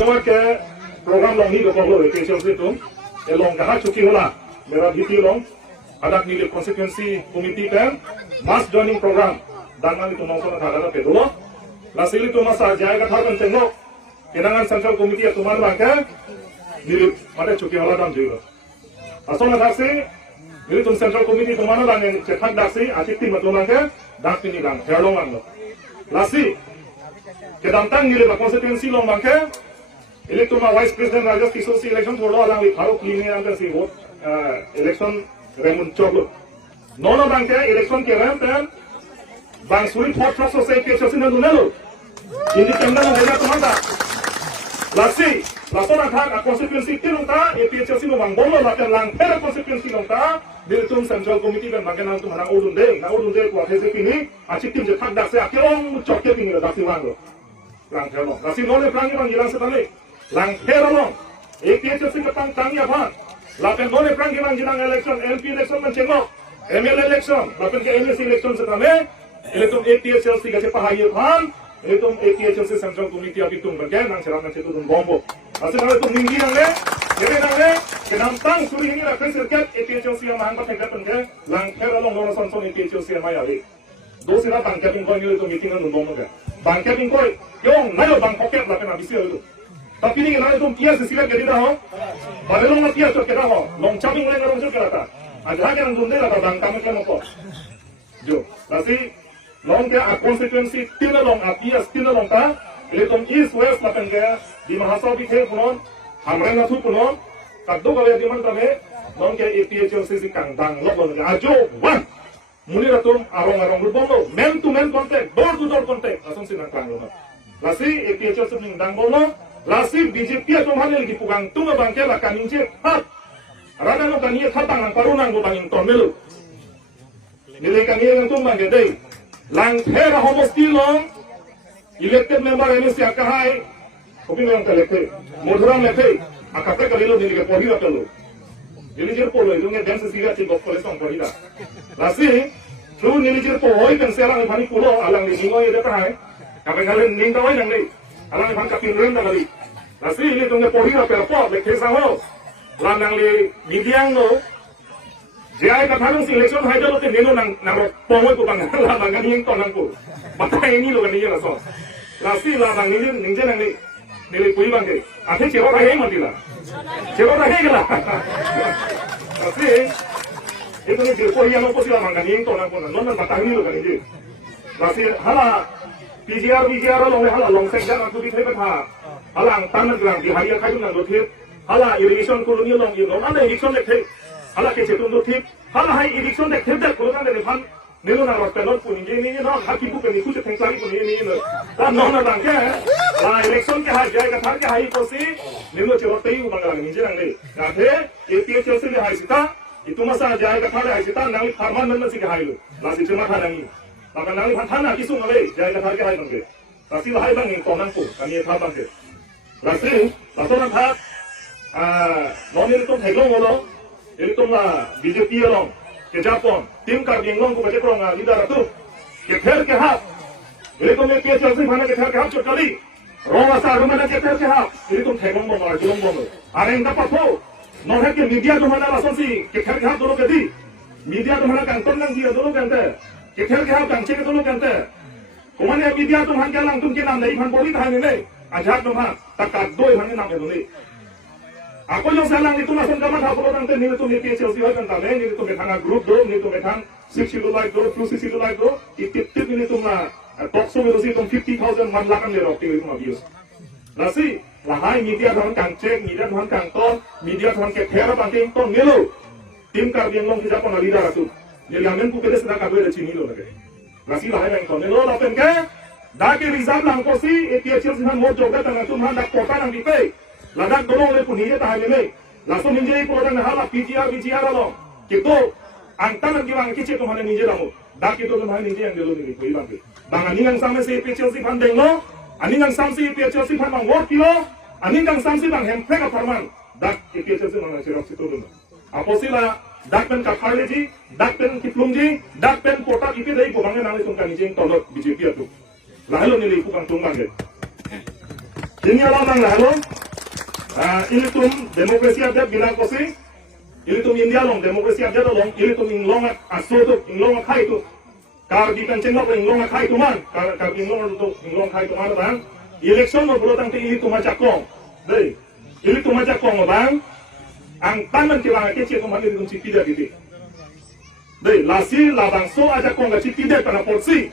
Cuma ke program long ni doktor lo ke chelsea tu long kah cuti hola mera bhiti long adak ni constituency committee kan mass joining program dan mali tu nongson thara pe dolo lasili tu masa jayega tharkan tengok kenangan central committee tu man bangka ni pada cuti hola dam jigo asona thasi ni tu central committee tu man bang cetak dasi atik tim tu bangka dak ni gang herlong ang lasi kedantang ni le constituency long bangka Electoral Vice President Rajas Kisosi election thorlo alang li Faruk Lini angka si vote election Raymond Choglo. Nono bangke election ke ram tan bang suri thought process se ke chosin nunelo. Ini kemna nungena tumanda. Lasi lasona thak constituency tinungta APHC no bang bolo laten lang per constituency nungta Diltum Central Committee kan bangke nang tu manang odunde ko athese pini achik tim je thak dakse akyong chokke pini dasi wango. Lang thelo. Lasi nole prangi bang ilang setale. Lang terolong, APHC ketang tangnya pan. Lapen dole perang gilang gilang election, MP election mencengok, ML election, lapen ke MLC election setelah election APHC kasi pahayu pan, election APHC Central Committee abitung bergen, nang cerang nang cetu dun bombo. Asal kalau tu minggi nang le, jadi nang le, kenantang suri ini lah kan sirket APHC yang mahan pakai katan ke, lang terolong lorong sonson APHC yang maya le. Dosi lah bangkai pingkoi ni le tu meeting nang dun bombo ke, bangkai pingkoi, yong nayo bang pocket lapen abisi le. Tapi ni kalau tuh tias sisilah jadi dah, pada long tias tu kita dah, long cabing mulai orang tu kita dah. Ada yang tunde lah bang kamu kan apa? Jo, nasi long ke constituency tina long tias tina long ta, elektron east west lapan ke di Mahasabhi ke punon, hamren natu punon, kado kalau di mana tabe, long ke APHC si kandang long long ajo one. Muli ratum arong berbolo, man to man contact, door to door contact, asam sinang kang long. Nasi APHC ni dang bolo. Lasi BJP atau mana lagi pugang tunggu bangke lah kaning je hat. Rada no kaniye khatang ang parunang go banging tormelu. Nilai kaniye ng tumbang gede. Lang thera homostilong elected member MSC akahai. Kopi mo yung kalete. Modurang lete. Akapre kalilo nilai ke pohira telo. Nilijir polo itu nge dance siga ci gok polis tong pohira. Lasi lu nilijir pohoi kan serang pani pulo alang di ningoy de kahai. Kape ngalen ning tawai nang ni. Alang ipan kapin renda kali. Nasi ini tunggu pohira perpot lek kesa ho. Lanang li midiang no. Jai katang si election hai jalo te neno nang pongoi ko bang la bang kan to nang ko. Batai ini lo kan ni la so. Nasi la bang ni ningje nang ni nili pui bang ke. Ate cero ra hei mandila. Cero ra hei gala. Nasi itu ni cero pohira no posila bang kan ni to nang ko non batai ini lo kan ni. Nasi hala PGR long sekda aku di tempat ha, halang tanah gelang di hari kayu nang dotif, hala irrigation koloni long ini, ada irrigation lekhe, hala kecetun dotif, hala hai irrigation lekhe dah kolonian dari pan, nelo nang rot pelot pun ini no, haki bukan ini kucing tengklari pun ini, dan nona bangke, lah election ke hari jaya kathar ke hari posi, nelo cerot tei ubang lagi ini nang ni, nanti APHC le hari sita, itu masa jaya kathar hari sita, nang farman mana sih ke hari lu, nasi cuma hari ini. Maka nang lihat tanah kisung ale, jaya kathar ke hai bangke. Lasi lahai bang yang tonang pun, kami thar bangke. Lasi, lasonan thak, non ini tuh heglong olo, ini tuh lah BJP long, ke Japon, tim kar bienglong ko baca kurang leader tu, ke kher ke hap, ini tuh mereka CHC mana ke kher ke hap cokali, Roma sa rumah ke kher ke hap, ini tuh heglong bomo, julong bomo. Ada yang dapat ho, non ke media tuh mana lason si ke kher ke hap dulu ke di, media tuh mana kantor nang dia dulu kan te. Kekal ke hal cek itu kante, kumane media tu hanya lang tu kenam dari pan politik hanya ni, ajak tu han, tak doi hanya nam itu ni. Aku yang salang itu langsung kaman hafal orang tu ni tu ni PHC kan tane, ni tu betang grup do, ni tu betang 60 like do, 260 like do, tip ini tu na talkshow itu sih tu 50,000 man lakan le rokti itu views. Nasi lahai media tu kan cek, media tu kan ton, media tu ke kera bangking ton melu, tim kar yang long kita pun leader tu. Jadi amen ku kede sedang kabel dari sini lo lagi. Nasi lahai yang kau nelo lapen ke, dah ke result lang kosi, APHC sih mau joget dengan tu mana dak kota nang dipe, ladak dorong le pun ini tahan ini, langsung ninjai program hala PGR lo, kita angtan lagi bang kecil tu mana ninjai lamu, dak itu tu mana ninjai yang dulu ni kau ilang ke, bang aningan sampai si APHC pandeng lo, aningan sampai si APHC pandang work kilo, aningan sampai bang hempek aparman, dak APHC mana cerok situ dulu, apa sila dakpen kathar leji, dakpen kiplungji, dakpen kota ipi dari pemangnya nang isung kanijing tolot BJP itu. Lalu nilai ikut tunggang deh. Ini alam lalu, ini tum demokrasi ada bilang kosi, ini tum India long demokrasi ada long, ini tum inglong asoto inglong kai tu, kar di pencen lo inglong kai tu man, kar inglong kai tu man bang, election lo bro tang ini tu macam kong, deh, ini tu macam kong bang, ang taman kira kecil tu man ini tum cipi dah gitu, deh, lasi labang so aja kong gak cipi dah karena polisi,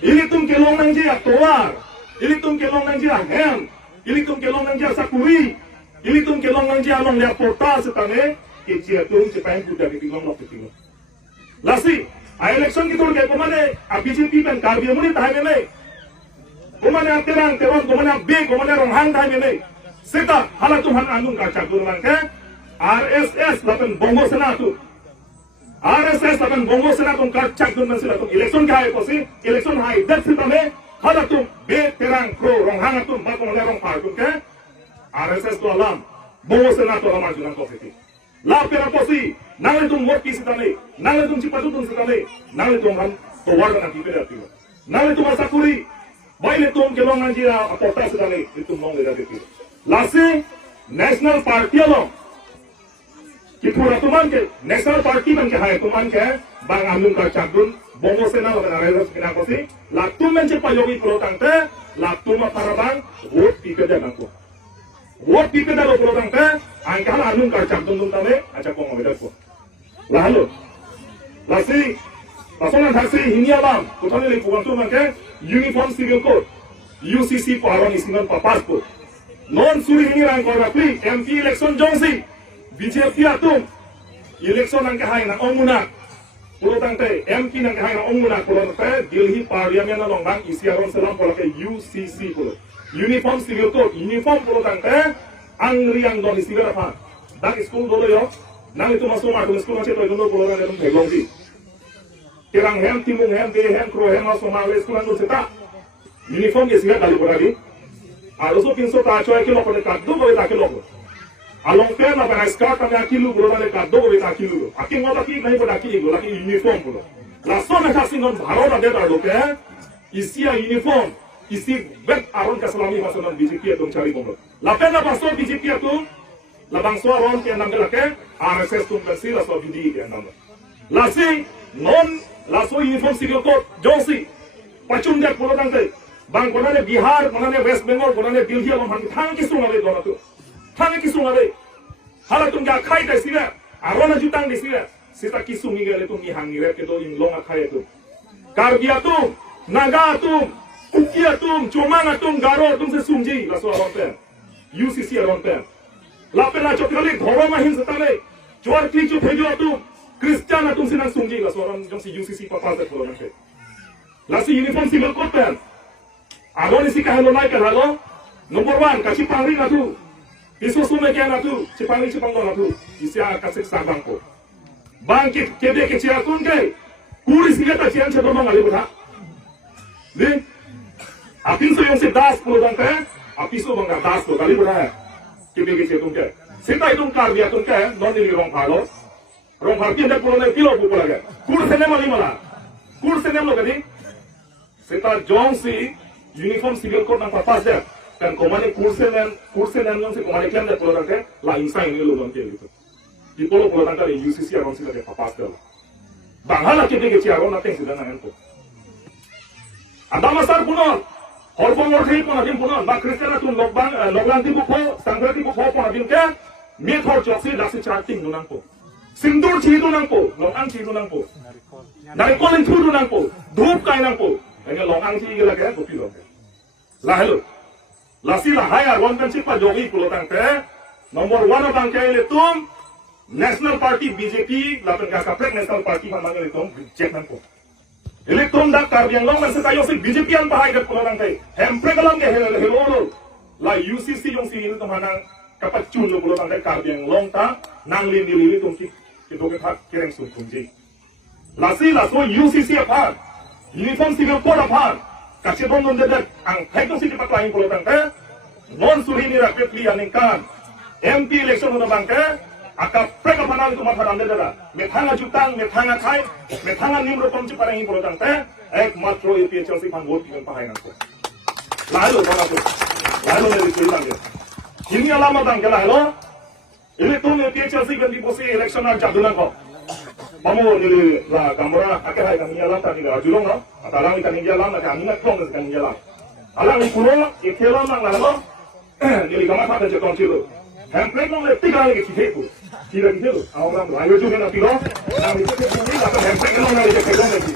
ini tum kelong nang dia keluar. Ili tum kelong nang jia hem, ili tum kelong nang jia sakuri, ili tum kelong nang jia long lihat portal setane, kecil tum cepain budak di long lok di long. Lasi, election kita udah kemana? BJP kan karbiya muni tahan ini. Kemana terang, kemana B, kemana ronghang tahan ini. Seta, halat tum han andung kacak dulu mangke, RSS lapan bongo sena tu. RSS lapan bongo sena tum kacak dulu mangke tum election kaya kosi, election hai dat setane. Hala tum be terang pro rong hanga tum ba kong lerong par tum ke RSS to alam bongo sena to alam junan ko fiti la pera posi nang tum wot ki sitane nang tum cipatu tum sitane nang tum han to warga na tipe dati nang tum asakuri baile tum ke long anjira apota sitane tum mong le dati lasi national party along ki pura tuman ke national party man ke hai tuman ke bang amlum ka chadun bongo sena lo kana resos kina kosi la tum men cepa yogi pro tangte la tum parabang wot pipe da nangko wot pipe da lo pro tangte angkal alum ka chadun dum tame acha ko ngomeda ko la halo la si pasonan thasi hini alam kutani le pugang tu mangke uniform civil code UCC paron isingan pa passport non suri hini rang ko rapli MP election jongsi BJP atum election angka hai na omuna pulo tangte MP nang kahai na onguna pulo tangte Delhi Parliament na longbang isiaron selam pulo ke UCC pulo uniform civil code uniform pulo tangte angriang don isiber apa dak school dolo yo nang itu masuk matum school masih toy dolo pulo tangte tum beglong di kirang hem timung hem de hem kro hem masuk mawe school anu seta uniform ke siga kali poradi aluso pinso ta choy ke lokone kaddo boy ta ke loko along pe na para skirt kami akilu bro na kaddo boy ta akilu aking ngota ki nahi pada aki go laki uniform pulo la sona kasing on bharo na de ta do ke isia uniform isi bet aron ka salami masalan BJP atum cari bomlo la pe na paso BJP atum la bangso aron ke nang ke RSS tum kasi la so BD ke nang la si non la so uniform civil code josi pachun de pulo tangte bang konane Bihar konane West Bengal konane Delhi along han thang ki sunga le do tu thang ki sunga le hala tum ga khai dai sira arona jutang dai sira sita ki sungi gele tum ni hangi re ke do in longa khai tu Karbi atum Naga atum Kuki atum Chomang atum Garo atum se sungji la so aron pe UCC aron pe la pe la chokali dhoro ma hin satale chor ki chu phejo atum Christian atum sinang sungji la so aron jong si UCC papa se pulo na la si uniform civil code pe agon isi kahalo nai kahalo number 1 kasi pangri na tu isu sume ke na tu cipangri cipanggo na tu isi akasik sabang ko bangkit kebe ke cia kun ke kuri sigata cian cedo bang ali budha di apin so yung si das pulo dang ke apiso bang das ko kali budha kebe ke cia kun ke sita itong karbi atun ke non dili rong phalo rong phalo pinda pulo na kilo bu lage kur sene mali mala kur sene lo kadi sita jongsi uniform civil code nang papas deh kan komane kursen yang si komane kian deh pulo dang ke la insang ini lo bang ke gitu di pulo dang ke UCC aron sila ke papas deh banghala kebe ke cia aron nateng sila na ento Adama sar punon, horpong orthi pun adim punon, ba Kristen atun loklang tibu ko, sangre tibu ko pun adim ke, miet hor joksi lasi charting nunang po, sindur chi nunang po, lokang chi nunang po, narikol yang tu nunang po, dhup kai nang po, ini lokang chi gila ke, kopi lok. Lah hello, lasi lah hai arwan kan cipa jogi pulo tang ke, nomor 1 bang ke ile tum, National Party BJP, lapan kasaprek National Party man manggil itu, reject nang po. Elektron dak karbiang long man setayo si BJP an bahai kat pulo nang tay hempre kalam ke helolo la UCC yung si ini tumanang kapat chun lo pulo nang tay karbiang long ta nang lin dili tum ki do ke thak kereng sun kunji la si la so UCC apart uniform civil code apart kache don don de ang thai tum si pat lain pulo nang tay non suri ni rakyat li aning kan MP election ho bang ke aka preka panal itu mata anda dah, methanga jutang, methanga kai, methanga nimro pemci parang ini pulau tangte, ek matro itu Chelsea fan vote dengan pahayan aku. lalu sama tu, lalu dari Kuala Lumpur. Ini alamat tanggal lalu, ini tu ni PHLC kan di posisi election nak jadulan kau. Mamu ni lah kamera akhirnya kami alam tadi dah julung lah, alam ikan ini alam nak kami nak kong ikan ini alam. Alam ini pulau ikhlas nak lalu, ni kamera pada jatuh cilu. Handbrake nong lepas tiga lagi kita itu, kita itu, orang lain juga nak tidur, kami itu ni lah handbrake nong lagi kita lagi,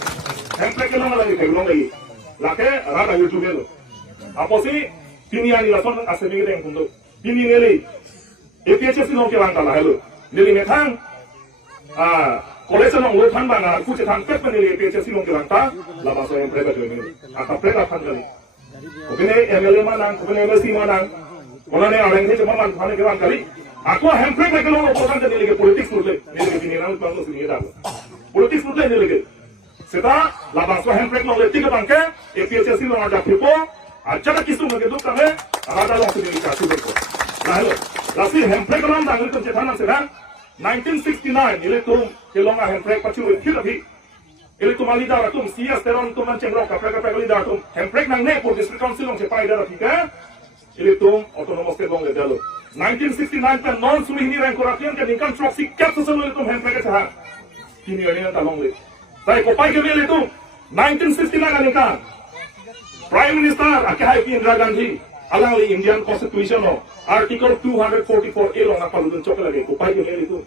handbrake nong lagi kita lagi, laki rata juga tu. Apa sih? Ini yang dilakukan asal yang untuk ini ni, APHC nong kelang kalah hello, ni metang, kolej nong lutan bana, kucing tangkap ni APHC nong kelang kalah, lama so handbrake tu ni, akap handbrake apa ni? Kemudian MLA mana, kemudian MLC mana? Orang ni orang ni cuma mana kelang kali. Aku handbrake lagi loh, orang jadi lagi politik sulit, ni lagi ni orang tu sini dah. Politik sulit ni lagi. Setelah lama so handbrake nong lepas tiga bangke, APHC nong ada pipo. Acara kisah mereka tu kami ada langsung dikasih mereka. Lalu, lasi handbrake orang dah itu cetakan sedang 1969 ini tu kelonga handbrake pacu itu lagi. Ini tu malida ratum CS teron tu mencengok kapal malida ratum handbrake nang ne pun district council nong cepai dah tiga. Ini tu autonomous state nong ledalo. 1969 kan non sumi ini rang korasian kan ingkan truck si cap sesuatu itu handbrake sah. Kini ini yang talong le. Tapi kopai kami itu 1969 kan ingkan. Prime Minister Akhai Indira Gandhi alang li Indian Constitution no Article 244A lo ngapa lu cok lagi upai ke itu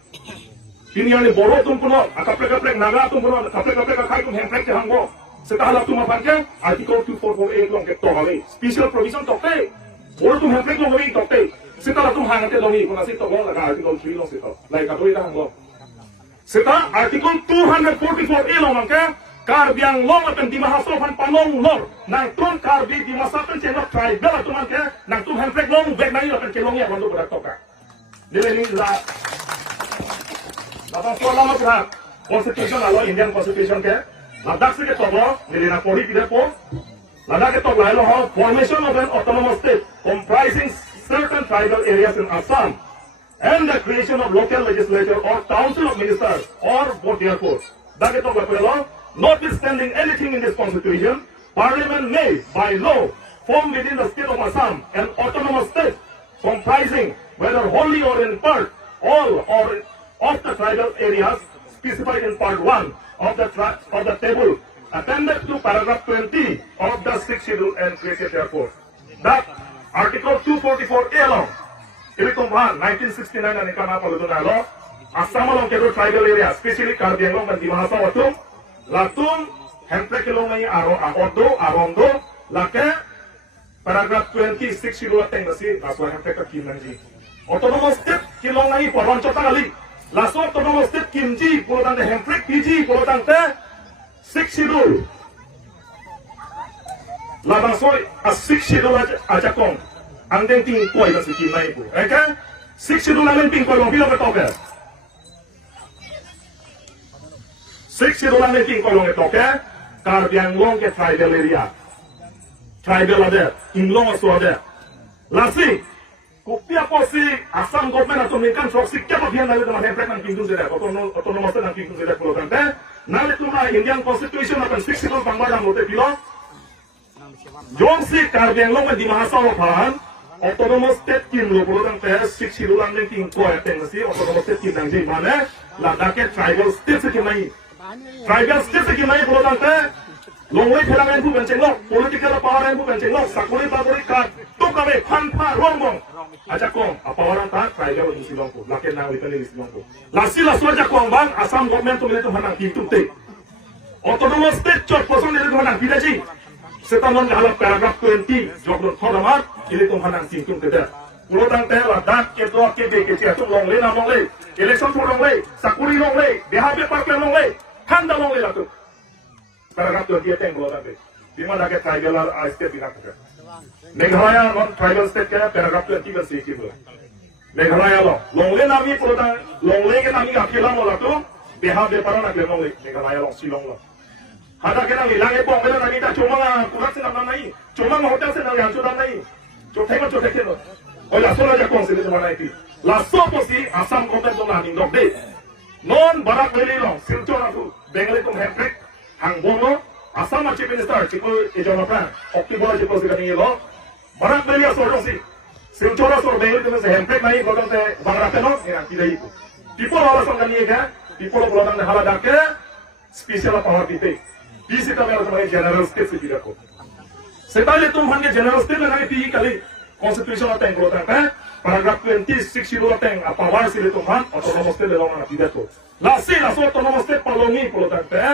ini yang boro tum puno akaprek naga tum puno akaprek kai tum handbrake hanggo setelah tu mapanke Article 244A lo ngek hale special provision tokte boro tum handbrake lo ngi tokte setelah tu hangate dongi kuna sit to laga Article 3 lo sito lai katoi dah hanggo setelah Article 244A lo ngke Karbiang long akan dimahasofan panong lor. Nang tun karbi dimasakan cendok tribal atau mangke. Nang tun handbrake long back nai akan kelongnya untuk beraktoka. Nilai ni lah. Dapat soal lama kerap. Constitution alo Indian Constitution ke. Ladak sih ketoblo. Nilai nak poli tidak po. Ladak ketoblo alo ho formation of an autonomous state comprising certain tribal areas in Assam and the creation of local legislature or council of ministers or both therefore. Dak ketoblo alo. Notwithstanding anything in this constitution, Parliament may, by law, form within the state of Assam an autonomous state comprising, whether wholly or in part, all or of the tribal areas specified in Part 1 of the table appended to paragraph 20 of the 6th schedule and created therefore. That Article 244A law, ini tumpahan 1969 dan ikan apa lu law, Assam along kedua tribal area, especially Karbi Anglong dan di Mahasa Watum. Latung handbrake long nai arondo lake paragraph 26 schedule teng nasi laso handbrake kim nang ji autonomous state kilong nai poron chota kali laso autonomous state kimji pulo tang handbrake pg pulo tang te 6 schedule labang soy a 6 schedule aja kong angdeng ting koi nasi kim nai pu eka 6 schedule angdeng ting koi long bilo betoke 6 schedule making kolong itu ke Karbiang long ke tribal area tribal ada Inglong asu ada lasi kopi apa sih Assam government atau mungkin proxy apa biar nanti teman handbrake nang pintu sudah autonomous nang pintu sudah pulau tante nanti cuma Indian Constitution akan 6 schedule bangsa yang lote pilo jom si Karbiang long di Mahasa Lopan autonomous state kin lo pulau tante 6 schedule nang king koi teng si autonomous state kin nang jadi mana ladaknya tribal state sekian naik tribal state sekian naik pulau tante longway kelangan bu benceng political power bu benceng sakuri baguri kat tu kami panpa rombong aja kong apa orang tak tribal di silongku lakin nang litani di silongku lasi lasu aja kong bang Assam government tu militu hanang pintu te autonomous state cot kosong militu hanang pidaji setamon dalam paragraph 20 jogdon thodamat militu hanang pintu te pulau tante ladak ketua kebe kecil tu longlay na longlay election tu longlay sakuri longlay behavior parkir longlay Kanda long lila tu, paragraph 28 yang belum ada. Di mana ke tribal state bina kerja. Meghalaya non tribal state ke paragraph 20 kan sih gitu. Meghalaya long le nami pulau long le ke nami akilang lo tu, behavior parana ke long le Meghalaya long silong lo. Ada ke nami lange bong ke nami tak cuma kurat senang nami, cuma hotel senang yang sudah nami, cuma cuma lo. Oh ya soalnya aja kong sini cuma naik. Lasso posi Assam government tu nami dok deh. Non barak lili long silchon aku bengali tum handbrake hang bono Assam chief minister chipo ejona plan Oktober chipo sikani lo Barat beli asal dong sih. Silchora sor beli itu masih hempek naik kalau teh bang rapeno, ya tidak itu. People orang kan ni kan, people orang dah halal dah ke, special power pite. Bisi kami orang tu general state sih tidak kok. Setelah itu hanya general state lagi tinggi kali constitution atau yang kalau teh paragraph 26 itu teng apa warsi itu kan autonomous state dalam mana tidak kok. Lasi autonomous state palongi kalau teh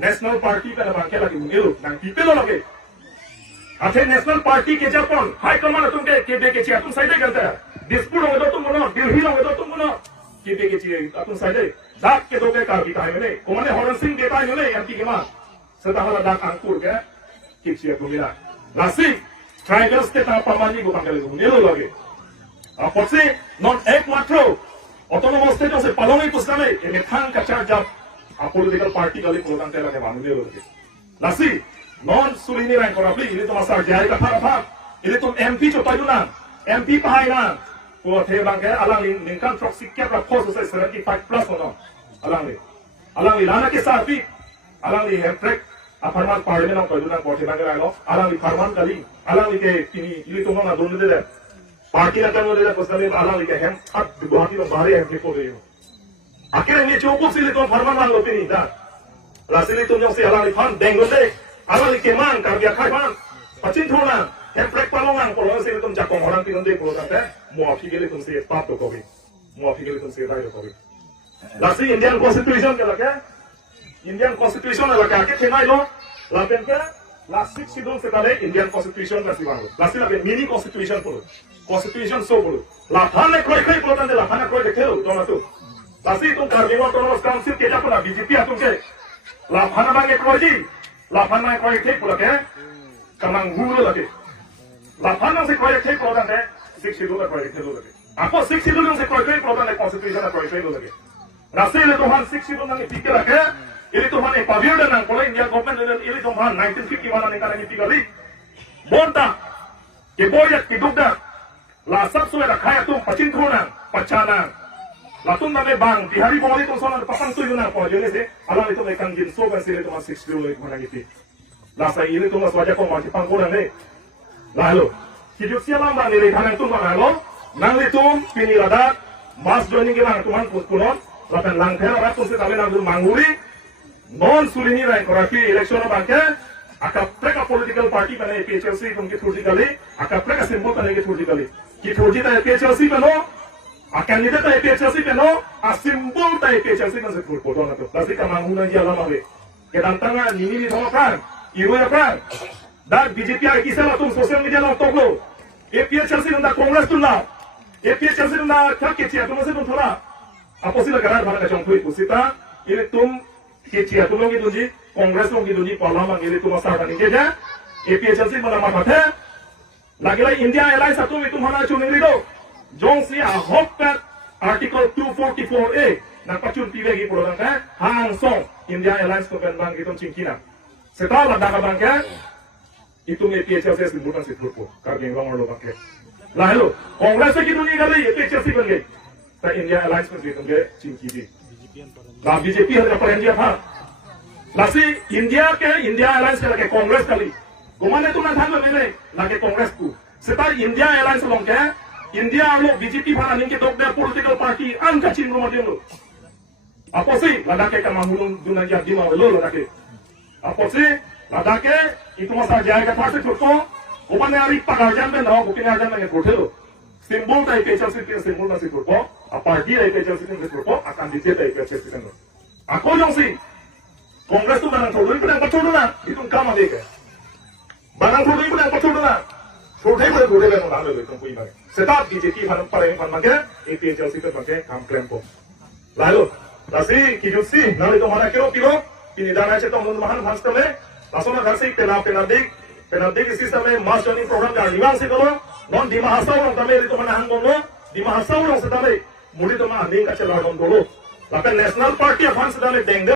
national party kan bangke lagi mengilu, nang kita lagi. Athai national party ke Japan, high command तुमके केबे के चिया तुम साइडे करते हैं, dispute होगा तो तुम मनो, दिल्ली होगा तो तुम मनो, केबे के चिया तुम साइडे, दाग के दो के कार बिताए मिले, कोमने हॉर्न सिंह देता है मिले, एमपी के मां, सेताहला दाग अंकुर के, किचिया को मिला, लासी, ट्राइबल स्टेट आप परमानी को तंगले को मिलो लगे, अब पक्षे नॉन एक मात्रो, autonomous state से पालोंगे तो साले, ये थांग कच्चा जब political party कली प्रोग्राम तेरा के मालूम नहीं लगे, लासी non sulini rank korabli ini tuh masar jari apa ini tuh MP coba itu nang MP pahai nang buat hebat ke alang lingkan truk sikit berapa pos selesai 75+ kono alang li lana ke sapi alang li hemprek aparman parlimen ang kau nang buat hebat ke lain alang li farman kali alang li ke ini tuh mana dulu deh parti nak kan dulu deh pas kali alang li ke hem hat dua hati tuh bahari hemprek kau deh akhirnya ini cukup sih tuh farman lang lopi nih dah lasili tuh yang si alang li fan dengon deh alang ikeman karya kaiman pacin thona hemprek palongang polong sih tum jakong orang tinun deh polong kata mau fikir tum sih start to kopi mau fikir tum sih rai to kopi lasi Indian Constitution ke laka Indian Constitution laka ke themai lo lapen ke lasi sidul se tale Indian Constitution lasi bango lasi lapen mini Constitution polo Constitution so polo laphane koi polo tande laphane koi dekhe lo dona tu lasi tum Carnival Autonomous Council ke japona BJP atum ke laphane bange koi lapan naik proyek tek pula ke, kamang gulu lagi. Lapan nang si proyek tek pula deh, 6 schedule proyek tek lagi. Apa 6 schedule nang si proyek tek pula deh, constitution proyek tek lagi. Nasi ini Tuhan 6 schedule nang ipikir lagi, ini Tuhan pavilion dan nang pola India government ini Tuhan 1950 mana nengkar ini ipikir lagi. Bonta, keboyak kidukda, lasap suwe dah kaya tuh pacin thuna, pacana. Latun name bang, di hari bawali tuh soalnya pasang tuh itu nang pola jenis deh, alam itu mereka jinso kan sih itu mas 6 schedule itu mana gitu. Lasa ini tuh mas wajah kau masih pangkuran deh. Lalu, hidup siapa mbak nilai tanah itu mana lo? Nang itu pilih ladak, mas joining kita tuhan punon, lapan langkah ratus kita tapi nang manguri, non sulini rai korapi election bangke, akap mereka political party pada PHLC itu kita turji kali, akap mereka simbol pada kita turji kali. Kita turji pada PHLC peno, akan kita pada PHLC peno, simbol pada PHLC kan sebut foto na tu. Pasti kamangunan dia lama be. Kedantangan ini di semua kan, ibu ya kan. Dan BJP ay kisah lah tuh sosial media lah toko. PHLC nanda Kongres tuh lah. PHLC nanda kaki tuh masih tuh thola. Apa sih lah kerana mana kacang tuh pusita. Ini tuh kecil tuh logi tuh ji Kongres logi tuh ji Parlimen ini tuh masa kan ini aja. PHLC mana macam lagi India Airlines satu itu mana cuman itu. Jong si hope that Article 244A nak pacun pilih lagi program kan hangsong India Airlines tu kan bang itu cingkina. Setelah dah bang kan itu me PHLC simbulan si turpo karena orang orang pakai. Lalu Kongres itu ni kali PHLC bang gay. Ta India Airlines pun itu gay cingki di. Lah BJP ada apa India ha? Lasi India Airlines ke lagi Kongres kali. Kumane tu nak tanggal ni lagi Kongres tu. Setelah India Airlines long ke India lo BJP mana ni kita dokter political party angkat cing rumah dia lo. Apa sih? Ladake kan mangulung dunia jadi mau lo ladake. Apa sih? Ladake itu masa jaya ke pasir turko. Kumane hari pakarjan ben dah, bukan arjan dengan hotel. Simbol dari PHLC simbol nasi turko. Apa dia dari PHLC nasi turko akan dijadi dari PHLC kan. Aku yang sih Kongres tu barang turun itu yang betul na itu kama deh ke. Barang turun itu yang betul na. Turun itu yang mana lo itu pun ini. Setelah BJP pan pakai, PHLC tu pakai kam klaim po. Lalu, lasi hidup sih, nanti tu mana kilo ini dana cetong untuk makan handsome, langsung nak kasih penadik sistem mas joining program dah lima sih kalau, non di mahasiswa orang kami itu mana hanggung lo, di mahasiswa orang sedang murid tu mana ning kacau lawan dulu, lapan national party apa sedang dengde.